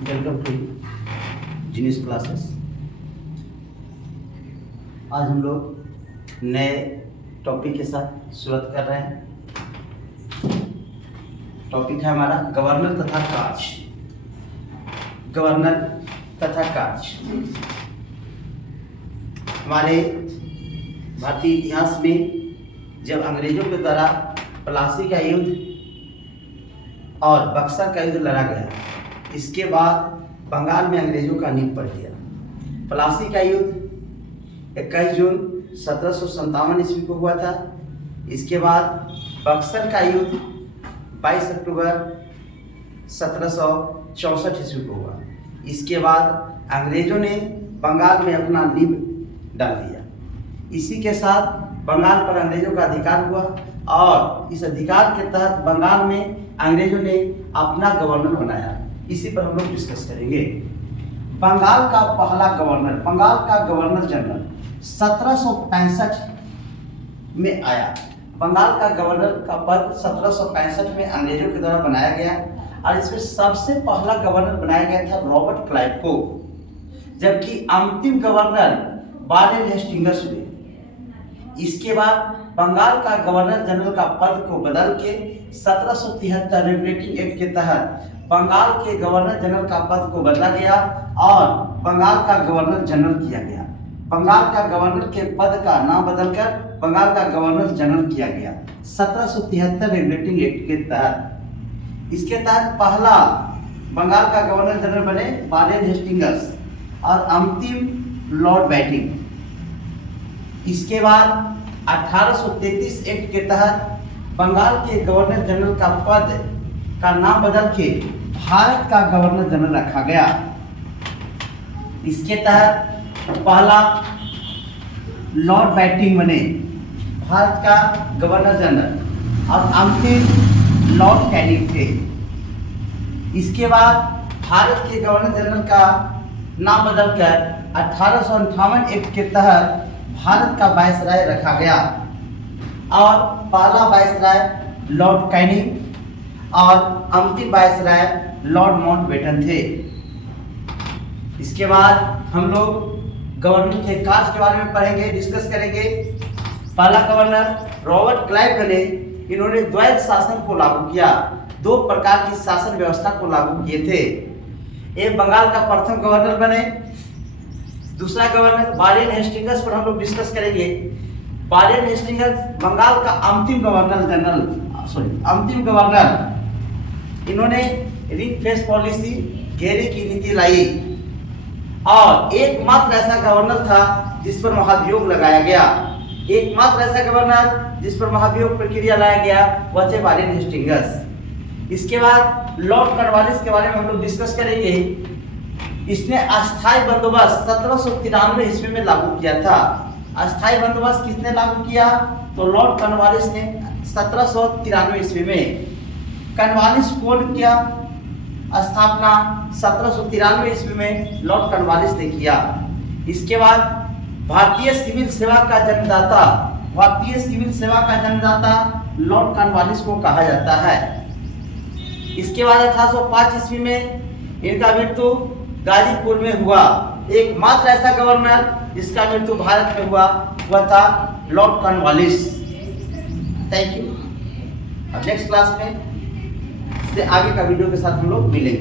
Welcome to genius classes. आज हम लोग नए टॉपिक के साथ शुरुआत कर रहे हैं। टॉपिक है हमारा गवर्नर तथा कार्य। गवर्नर तथा कार्य हमारे भारतीय इतिहास में जब अंग्रेजों के द्वारा प्लासी का युद्ध और बक्सर का युद्ध लड़ा गया, इसके बाद बंगाल में अंग्रेजों का नींव पड़ गया। प्लासी का युद्ध 21 जून 1757 ईस्वी को हुआ था। इसके बाद बक्सर का युद्ध 22 अक्टूबर 1764 ईस्वी को हुआ। इसके बाद अंग्रेजों ने बंगाल में अपना नींव डाल दिया। इसी के साथ बंगाल पर अंग्रेजों का अधिकार हुआ और इस अधिकार के तहत बंगाल में अंग्रेजों ने अपना गवर्नर बनाया। इसी पर हम लोग डिस्कस करेंगे। बंगाल का पहला गवर्नर, बंगाल का गवर्नर जनरल 1765 में आया। बंगाल का गवर्नर का पद 1765 में अंग्रेजों के द्वारा बनाया गया और इसमें सबसे पहला गवर्नर बनाया गया था रॉबर्ट क्लाइव को, जबकि अंतिम गवर्नर वारेन हेस्टिंग्स हुए। इसके बाद बंगाल का गवर्नर जनरल का पद को बदल के 1773 रेगुलेटिंग एक्ट के तहत बंगाल के गवर्नर जनरल का पद को बदला गया और बंगाल का गवर्नर जनरल किया गया। बंगाल का गवर्नर के पद का नाम बदलकर बंगाल का गवर्नर जनरल किया गया 1773 रेगुलेटिंग एक्ट के तहत। इसके तहत पहला बंगाल का गवर्नर जनरल बने वारेन हेस्टिंग्स और अंतिम लॉर्ड बैटिंग। इसके बाद 1833 एक्ट के तहत बंगाल के गवर्नर जनरल का पद का नाम बदल के भारत का गवर्नर जनरल रखा गया। इसके तहत पहला लॉर्ड बैटिंग बने भारत का गवर्नर जनरल और अंतिम लॉर्ड कैनिंग थे। इसके बाद भारत के गवर्नर जनरल का नाम बदलकर 1858 एक्ट के तहत भारत का वायसराय रखा गया और पहला वायसराय लॉर्ड कैनिंग और अंतिम वायसराय लॉर्ड माउंटबेटन थे। इसके बाद हम लोग गवर्नर के कार्य के बारे में पढ़ेंगे, डिस्कस करेंगे। पहला गवर्नर रॉबर्ट क्लाइव बने। इन्होंने द्वैध शासन को लागू किया, दो प्रकार की शासन व्यवस्था को लागू किए थे। एक बंगाल का प्रथम गवर्नर बने। दूसरा गवर्नर वारेन हेस्टिंग्स पर हम लोग डिस्कस करेंगे। वारेन हेस्टिंग्स बंगाल का अंतिम गवर्नर। इन्होंने रिंग फेंस पॉलिसी, घेरे की नीति लाई और एकमात्र ऐसा गवर्नर था जिस पर महाभियोग लगाया गया। एकमात्र ऐसा गवर्नर जिस पर महाभियोग प्रक्रिया लाया गया वह थे वारेन हेस्टिंग्स। इसके बाद लॉर्ड कॉर्नवालिस के बारे में हम लोग डिस्कस करेंगे। इसने अस्थायी बंदोबस्त 1793 ईस्वी में लागू किया था। अस्थायी बंदोबस्त किसने लागू किया? तो लॉर्ड कॉर्नवालिस ने 1793 ईस्वी में। कॉर्नवालिस कोड क्या स्थापना 1793 ईस्वी में लॉर्ड कॉर्नवालिस ने किया। इसके बाद भारतीय सिविल सेवा का जन्मदाता लॉर्ड कॉर्नवालिस को कहा जाता है। इसके बाद 1805 ईस्वी में इनका मृत्यु गाजीपुर में हुआ। एकमात्र ऐसा गवर्नर जिसका मृत्यु भारत में हुआ वह था लॉर्ड कॉर्नवालिस। Thank you. अब नेक्स्ट क्लास में से आगे का वीडियो के साथ हम लोग मिलेंगे।